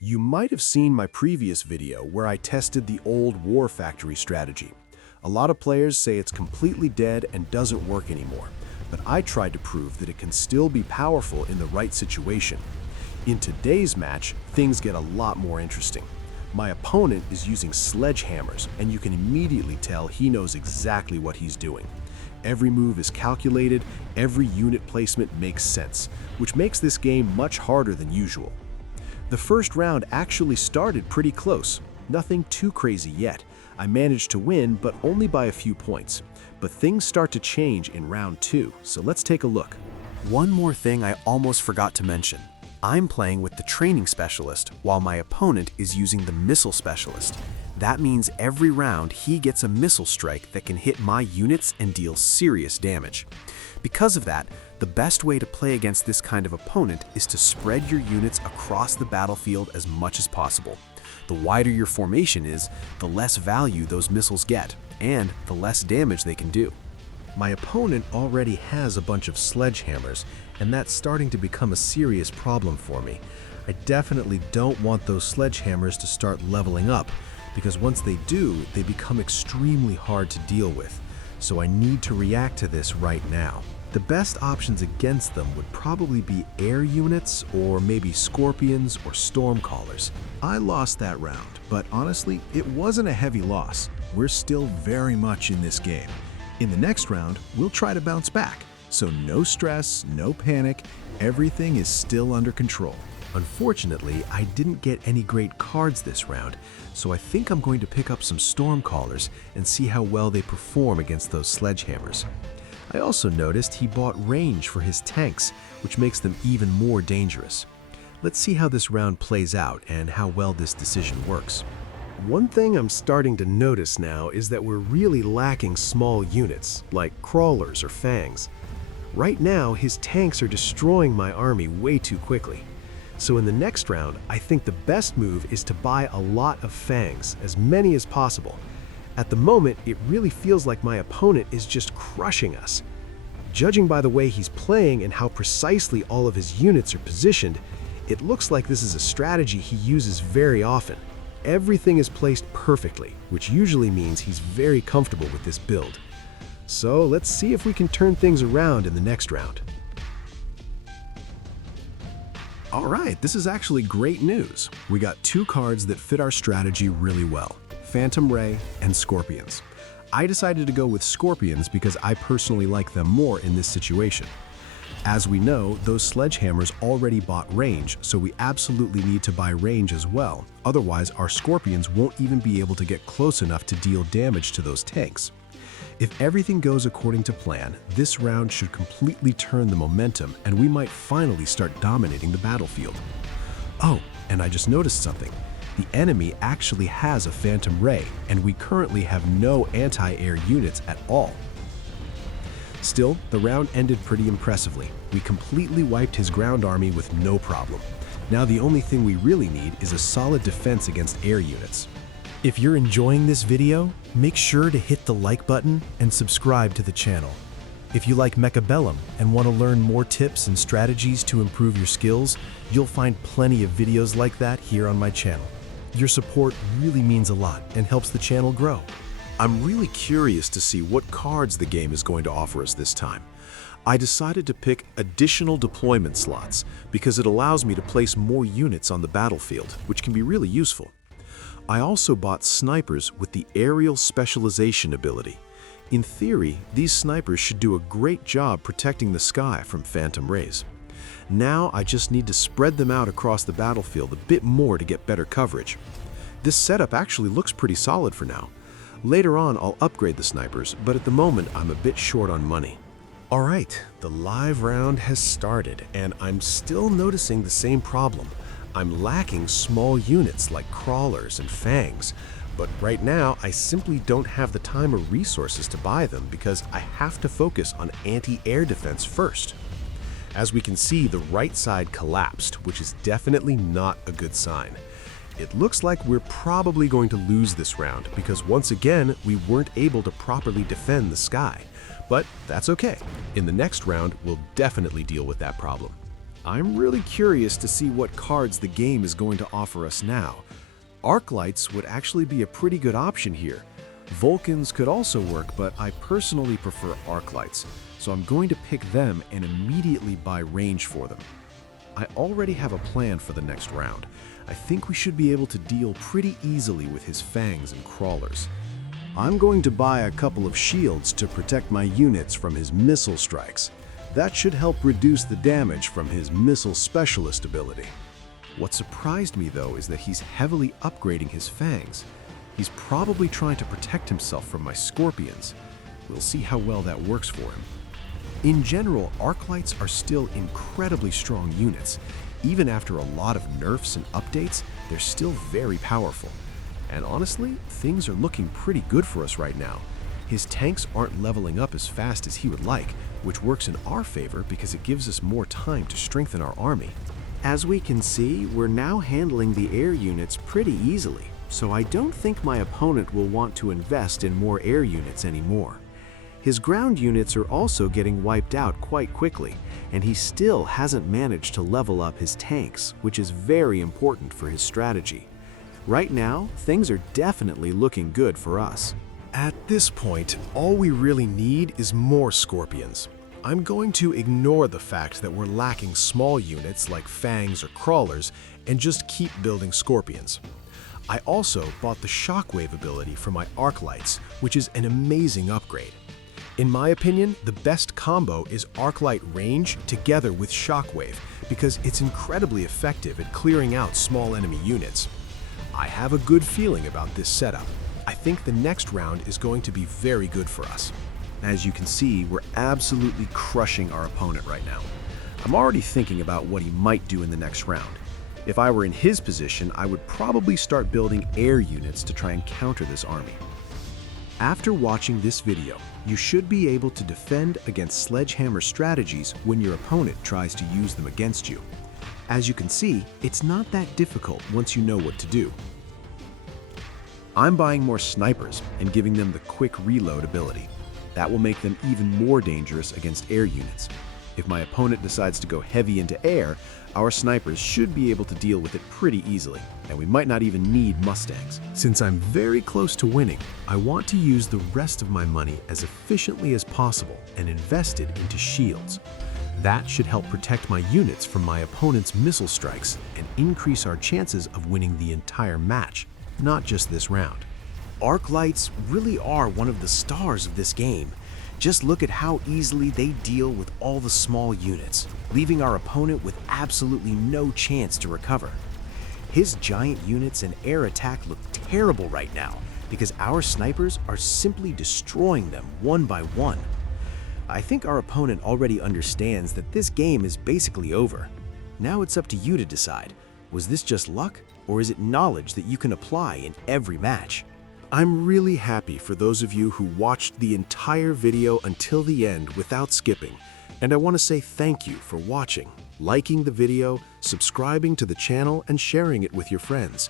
You might have seen my previous video where I tested the old War Factory strategy. A lot of players say it's completely dead and doesn't work anymore, but I tried to prove that it can still be powerful in the right situation. In today's match, things get a lot more interesting. My opponent is using Sledgehammers, and you can immediately tell he knows exactly what he's doing. Every move is calculated, every unit placement makes sense, which makes this game much harder than usual. The first round actually started pretty close. Nothing too crazy yet. I managed to win, but only by a few points. But things start to change in round 2, so let's take a look. One more thing I almost forgot to mention. I'm playing with the training specialist, while my opponent is using the missile specialist. That means every round he gets a missile strike that can hit my units and deal serious damage. Because of that, the best way to play against this kind of opponent is to spread your units across the battlefield as much as possible. The wider your formation is, the less value those missiles get, and the less damage they can do. My opponent already has a bunch of Sledgehammers, and that's starting to become a serious problem for me. I definitely don't want those Sledgehammers to start leveling up, because once they do, they become extremely hard to deal with. So I need to react to this right now. The best options against them would probably be air units or maybe scorpions or stormcallers. I lost that round, but honestly, it wasn't a heavy loss. We're still very much in this game. In the next round, we'll try to bounce back. So no stress, no panic, everything is still under control. Unfortunately, I didn't get any great cards this round, so I think I'm going to pick up some Stormcallers and see how well they perform against those Sledgehammers. I also noticed he bought range for his tanks, which makes them even more dangerous. Let's see how this round plays out and how well this decision works. One thing I'm starting to notice now is that we're really lacking small units, like crawlers or fangs. Right now, his tanks are destroying my army way too quickly. So in the next round, I think the best move is to buy a lot of fangs, as many as possible. At the moment, it really feels like my opponent is just crushing us. Judging by the way he's playing and how precisely all of his units are positioned, it looks like this is a strategy he uses very often. Everything is placed perfectly, which usually means he's very comfortable with this build. So let's see if we can turn things around in the next round. All right, this is actually great news. We got two cards that fit our strategy really well: Phantom Ray and Scorpions. I decided to go with Scorpions because I personally like them more in this situation. As we know, those Sledgehammers already bought range, so we absolutely need to buy range as well. Otherwise, our Scorpions won't even be able to get close enough to deal damage to those tanks. If everything goes according to plan, this round should completely turn the momentum and we might finally start dominating the battlefield. Oh, and I just noticed something. The enemy actually has a Phantom Ray, and we currently have no anti-air units at all. Still, the round ended pretty impressively. We completely wiped his ground army with no problem. Now the only thing we really need is a solid defense against air units. If you're enjoying this video, make sure to hit the like button and subscribe to the channel. If you like Mechabellum and want to learn more tips and strategies to improve your skills, you'll find plenty of videos like that here on my channel. Your support really means a lot and helps the channel grow. I'm really curious to see what cards the game is going to offer us this time. I decided to pick additional deployment slots because it allows me to place more units on the battlefield, which can be really useful. I also bought snipers with the aerial specialization ability. In theory, these snipers should do a great job protecting the sky from Phantom Rays. Now I just need to spread them out across the battlefield a bit more to get better coverage. This setup actually looks pretty solid for now. Later on, I'll upgrade the snipers, but at the moment, I'm a bit short on money. All right, the live round has started, and I'm still noticing the same problem. I'm lacking small units like crawlers and fangs, but right now I simply don't have the time or resources to buy them because I have to focus on anti-air defense first. As we can see, the right side collapsed, which is definitely not a good sign. It looks like we're probably going to lose this round because once again, we weren't able to properly defend the sky. But that's okay. In the next round, we'll definitely deal with that problem. I'm really curious to see what cards the game is going to offer us now. Arc lights would actually be a pretty good option here. Vulcans could also work, but I personally prefer arc lights, so I'm going to pick them and immediately buy range for them. I already have a plan for the next round. I think we should be able to deal pretty easily with his fangs and crawlers. I'm going to buy a couple of shields to protect my units from his missile strikes. That should help reduce the damage from his missile specialist ability. What surprised me though is that he's heavily upgrading his fangs. He's probably trying to protect himself from my scorpions. We'll see how well that works for him. In general, arc lights are still incredibly strong units. Even after a lot of nerfs and updates, they're still very powerful. And honestly, things are looking pretty good for us right now. His tanks aren't leveling up as fast as he would like, which works in our favor because it gives us more time to strengthen our army. As we can see, we're now handling the air units pretty easily, so I don't think my opponent will want to invest in more air units anymore. His ground units are also getting wiped out quite quickly, and he still hasn't managed to level up his tanks, which is very important for his strategy. Right now, things are definitely looking good for us. At this point, all we really need is more scorpions. I'm going to ignore the fact that we're lacking small units like fangs or crawlers and just keep building scorpions. I also bought the shockwave ability for my arc lights, which is an amazing upgrade. In my opinion, the best combo is arc light range together with shockwave because it's incredibly effective at clearing out small enemy units. I have a good feeling about this setup. I think the next round is going to be very good for us. As you can see, we're absolutely crushing our opponent right now. I'm already thinking about what he might do in the next round. If I were in his position, I would probably start building air units to try and counter this army. After watching this video, you should be able to defend against Sledgehammer strategies when your opponent tries to use them against you. As you can see, it's not that difficult once you know what to do. I'm buying more snipers and giving them the quick reload ability. That will make them even more dangerous against air units. If my opponent decides to go heavy into air, our snipers should be able to deal with it pretty easily, and we might not even need Mustangs. Since I'm very close to winning, I want to use the rest of my money as efficiently as possible and invest it into shields. That should help protect my units from my opponent's missile strikes and increase our chances of winning the entire match, not just this round. Arc lights really are one of the stars of this game. Just look at how easily they deal with all the small units, leaving our opponent with absolutely no chance to recover. His giant units and air attack look terrible right now because our snipers are simply destroying them one by one. I think our opponent already understands that this game is basically over. Now it's up to you to decide, was this just luck or is it knowledge that you can apply in every match? I'm really happy for those of you who watched the entire video until the end without skipping, and I want to say thank you for watching, liking the video, subscribing to the channel, and sharing it with your friends.